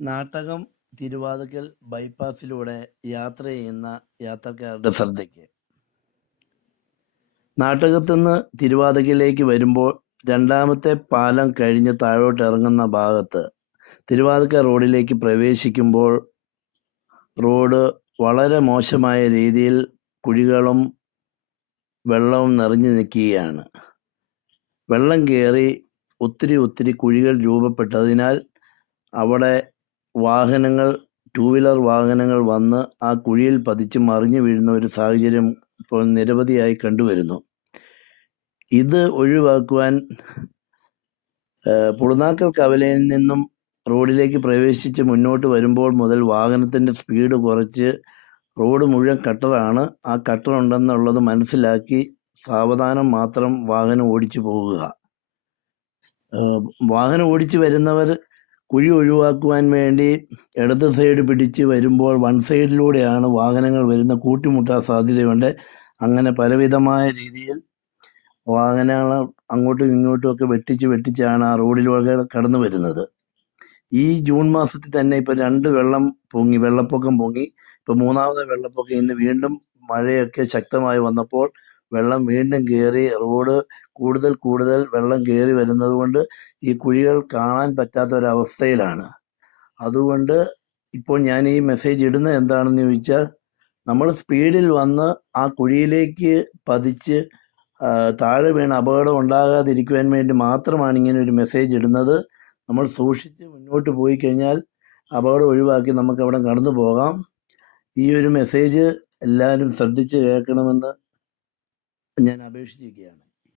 നാട്ടകം തിരുവാതുക്കൽ ബൈപ്പാസിലൂടെ യാത്ര ചെയ്യുന്ന യാത്രക്കാരുടെ ശ്രദ്ധയ്ക്ക്. നാട്ടകത്തുനിന്ന് തിരുവാതുക്കലേക്ക് വരുമ്പോൾ രണ്ടാമത്തെ പാലം കഴിഞ്ഞ് താഴോട്ട് ഇറങ്ങുന്ന ഭാഗത്ത് തിരുവാതുക്ക റോഡിലേക്ക് പ്രവേശിക്കുമ്പോൾ റോഡ് വളരെ മോശമായ രീതിയിൽ കുഴികളും വെള്ളവും നിറഞ്ഞു നിൽക്കുകയാണ്. വെള്ളം കയറി ഒത്തിരി ഒത്തിരി കുഴികൾ രൂപപ്പെട്ടതിനാൽ അവിടെ വാഹനങ്ങൾ ടു വീലർ വാഹനങ്ങൾ വന്ന് ആ കുഴിയിൽ പതിച്ച് മറിഞ്ഞു വീഴുന്ന ഒരു സാഹചര്യം ഇപ്പോൾ നിരവധിയായി കണ്ടുവരുന്നു. ഇത് ഒഴിവാക്കുവാൻ പുളനാക്കൽ കവലയിൽ നിന്നും റോഡിലേക്ക് പ്രവേശിച്ച് മുന്നോട്ട് വരുമ്പോൾ മുതൽ വാഹനത്തിന്റെ സ്പീഡ് കുറച്ച് റോഡ് മുഴുവൻ കട്ടറാണ്. ആ കട്ടർ ഉണ്ടെന്നുള്ളത് മനസ്സിലാക്കി സാവധാനം മാത്രം വാഹനം ഓടിച്ചു പോകുക വാഹനം ഓടിച്ചു വരുന്നവർ കുഴി ഒഴിവാക്കുവാൻ വേണ്ടി ഇടത് സൈഡ് പിടിച്ച് വരുമ്പോൾ വൺ സൈഡിലൂടെയാണ് വാഹനങ്ങൾ വരുന്ന കൂട്ടിമുട്ടാൻ സാധ്യതയുണ്ട്. അങ്ങനെ പലവിധമായ രീതിയിൽ വാഹനങ്ങൾ അങ്ങോട്ടും ഇങ്ങോട്ടും ഒക്കെ വെട്ടിച്ച് വെട്ടിച്ചാണ് ആ റോഡിലൂടെ കടന്നു വരുന്നത്. ഈ ജൂൺ മാസത്തിൽ തന്നെ ഇപ്പൊ രണ്ട് വെള്ളം പൊങ്ങി വെള്ളപ്പൊക്കം പൊങ്ങി. ഇപ്പൊ മൂന്നാമത് വെള്ളപ്പൊക്കം ഇന്ന് വീണ്ടും മഴയൊക്കെ ശക്തമായി വന്നപ്പോൾ വെള്ളം വീണ്ടും കയറി റോഡ് കൂടുതൽ കൂടുതൽ വെള്ളം കയറി വരുന്നത് കൊണ്ട് ഈ കുഴികൾ കാണാൻ പറ്റാത്ത ഒരവസ്ഥയിലാണ് അതുകൊണ്ട് ഇപ്പോൾ ഞാൻ ഈ മെസ്സേജ് ഇടുന്നത് എന്താണെന്ന് ചോദിച്ചാൽ നമ്മൾ സ്പീഡിൽ വന്ന് ആ കുഴിയിലേക്ക് പതിച്ച് താഴെ വീണ് അപകടം ഉണ്ടാകാതിരിക്കുവാൻ വേണ്ടി മാത്രമാണ് ഇങ്ങനെ ഒരു മെസ്സേജ് ഇടുന്നത്. നമ്മൾ സൂക്ഷിച്ച് മുന്നോട്ട് പോയി കഴിഞ്ഞാൽ അപകടം ഒഴിവാക്കി നമുക്ക് അവിടെ കടന്നു പോകാം ഈ ഒരു മെസ്സേജ് എല്ലാവരും ശ്രദ്ധിച്ച് കേൾക്കണമെന്ന് ഞാൻ അപേക്ഷിച്ചിരിക്കുകയാണ്.